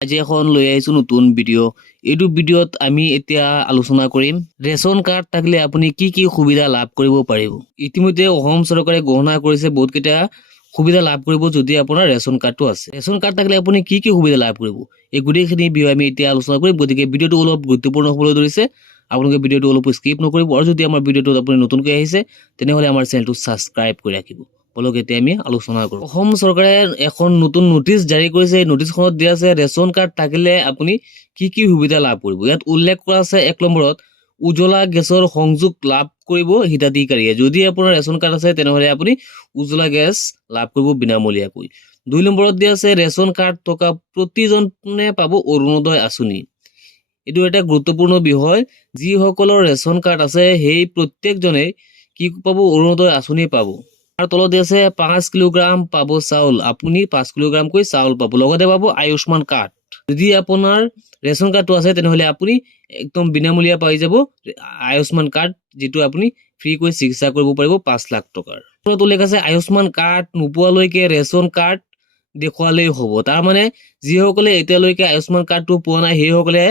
আজি এখন লৈ আহিছো নতুন ভিডিও। এইটো ভিডিওত আমি এতিয়া আলোচনা কৰিম ৰেশন কাৰ্ড থাকিলে আপুনি কি কি সুবিধা লাভ কৰিব পাৰিব। ইতিমধ্যে অসম চৰকাৰে ঘোষণা কৰিছে বহুত কেইটা সুবিধা লাভ কৰিব যদি আপোনাৰ ৰেশন কাৰ্ডটো আছে। ৰেশন কাৰ্ড থাকিলে আপুনি কি কি সুবিধা লাভ কৰিব এই গোটেইখিনি বিষয়ে আমি এতিয়া আলোচনা কৰিম। গতিকে ভিডিওটো অলপ গুৰুত্বপূৰ্ণ হ'বলৈ ধৰিছে, আপোনালোকে ভিডিওটো অলপ স্কিপ নকৰিব। আৰু যদি আমাৰ ভিডিওটো আপুনি নতুনকৈ আহিছে তেনেহ'লে আমাৰ চেনেলটো ছাবস্ক্ৰাইব কৰি ৰাখিব। বলক এতিয়া আমি আলোচনা কৰোঁ। অসম চৰকাৰে এখন নতুন নোটিছ জাৰি কৰিছে। এই নোটিছখনত দিয়া আছে ৰেশন কাৰ্ড থাকিলে আপুনি কি কি সুবিধা লাভ কৰিব। ইয়াত উল্লেখ কৰা আছে 1 নম্বৰত উজ্জ্বলা গেছৰ সংযোগ লাভ কৰিব হিতাধিকাৰীয়ে। যদি আপোনাৰ ৰেশন কাৰ্ড আছে তেনেহ'লে আপুনি উজ্জ্বলা গেছ লাভ কৰিব বিনামূলীয়াকৈ। 2 নম্বৰত দিয়া আছে ৰেশন কাৰ্ড থকা প্ৰতিজনে পাব অৰুণোদয় আঁচনি। এইটো এটা গুৰুত্বপূৰ্ণ বিষয়। যিসকলৰ ৰেশন কাৰ্ড আছে সেই প্ৰত্যেকজনে কি পাব, অৰুণোদয় আঁচনি পাব। তাৰ তলত দিয়া আছে 5 কিলোগ্ৰাম পাব চাউল, আপুনি 5 কিলোগ্ৰামকৈ চাউল পাব। লগতে পাব আয়ুষ্মান কাৰ্ড। যদি আপোনাৰ ৰেশন কাৰ্ডটো আছে তেনেহ'লে আপুনি একদম বিনামূলীয়া পাই যাব আয়ুষ্মান কাৰ্ড, যিটো আপুনি ফ্ৰীকৈ চিকিৎসা কৰিব পাৰিব 5 লাখ টকাৰ। তলত উল্লেখ আছে আয়ুষ্মান কাৰ্ড নোপোৱালৈকে ৰেশন কাৰ্ড দেখুৱালেই হ'ব। তাৰমানে যিসকলে এতিয়ালৈকে আয়ুষ্মান কাৰ্ডটো পোৱা নাই সেইসকলে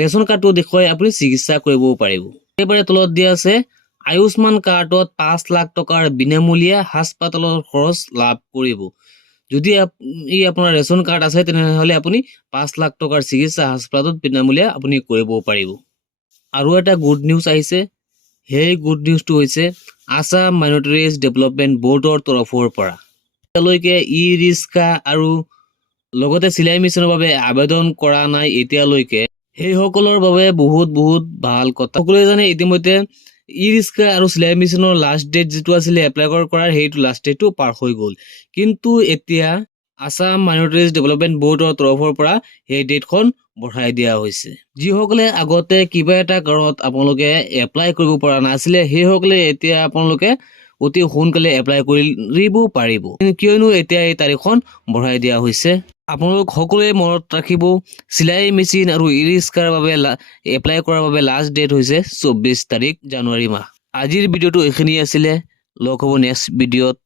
ৰেশন কাৰ্ডটো দেখুৱাই আপুনি চিকিৎসা কৰিব পাৰিব। একেবাৰে তলত দিয়া আছে আয়ুষ্মান কাৰ্ডত 5 লাখ টকাৰ বিনামূলীয়া হাস্পাতালৰ খৰচ লাভ কৰিব। যদি আপোনাৰ ৰেশন কাৰ্ড আছে তেনেহ'লে আপুনি 5 লাখ টকাৰ চিকিৎসা হাস্পাতালত বিনামূলীয়া আপুনি কৰিব পাৰিব। আৰু এটা গুড নিউজ আহিছে। সেই গুড নিউজটো হৈছে আছাম মাইনৰিটিজ ডেভেলপমেণ্ট বৰ্ডৰ তৰফৰ পৰা এতিয়ালৈকে ই-ৰিক্সা আৰু লগতে চিলাই মেচিনৰ বাবে আবেদন কৰা নাই এতিয়ালৈকে, সেইসকলৰ বাবে বহুত ভাল কথা। সকলোৱে জানে ইতিমধ্যে ই-ৰিক্সা আৰু চিলাই মেচিনৰ লাষ্ট ডেট যিটো আছিলে এপ্লাই কৰাৰ, সেইটো লাষ্ট ডেটটো পাৰ হৈ গ'ল। কিন্তু এতিয়া আছাম মাইনৰিটিজ ডেভেলপমেণ্ট বৰ্ডৰ তৰফৰ পৰা সেই ডেটখন বঢ়াই দিয়া হৈছে। যিসকলে আগতে কিবা এটা কাৰণত আপোনালোকে এপ্লাই কৰিব পৰা নাছিলে সেইসকলে এতিয়া আপোনালোকে অতি সোনকালে এপ্লাই কৰিব পাৰিব, কিয়নো এতিয়া এই তাৰিখখন বঢ়াই দিয়া হৈছে। আপোনালোক সকলোৱে মনত ৰাখিব, চিলাই মেচিন আৰু ই-ৰিক্সাৰ বাবে এপ্লাই কৰাৰ বাবে লাষ্ট ডেট হৈছে 24 তাৰিখ জানুৱাৰী মাহ। আজিৰ ভিডিঅ'টো এইখিনি আছিলে। লগ হ'ব নেক্সট ভিডিঅ'ত।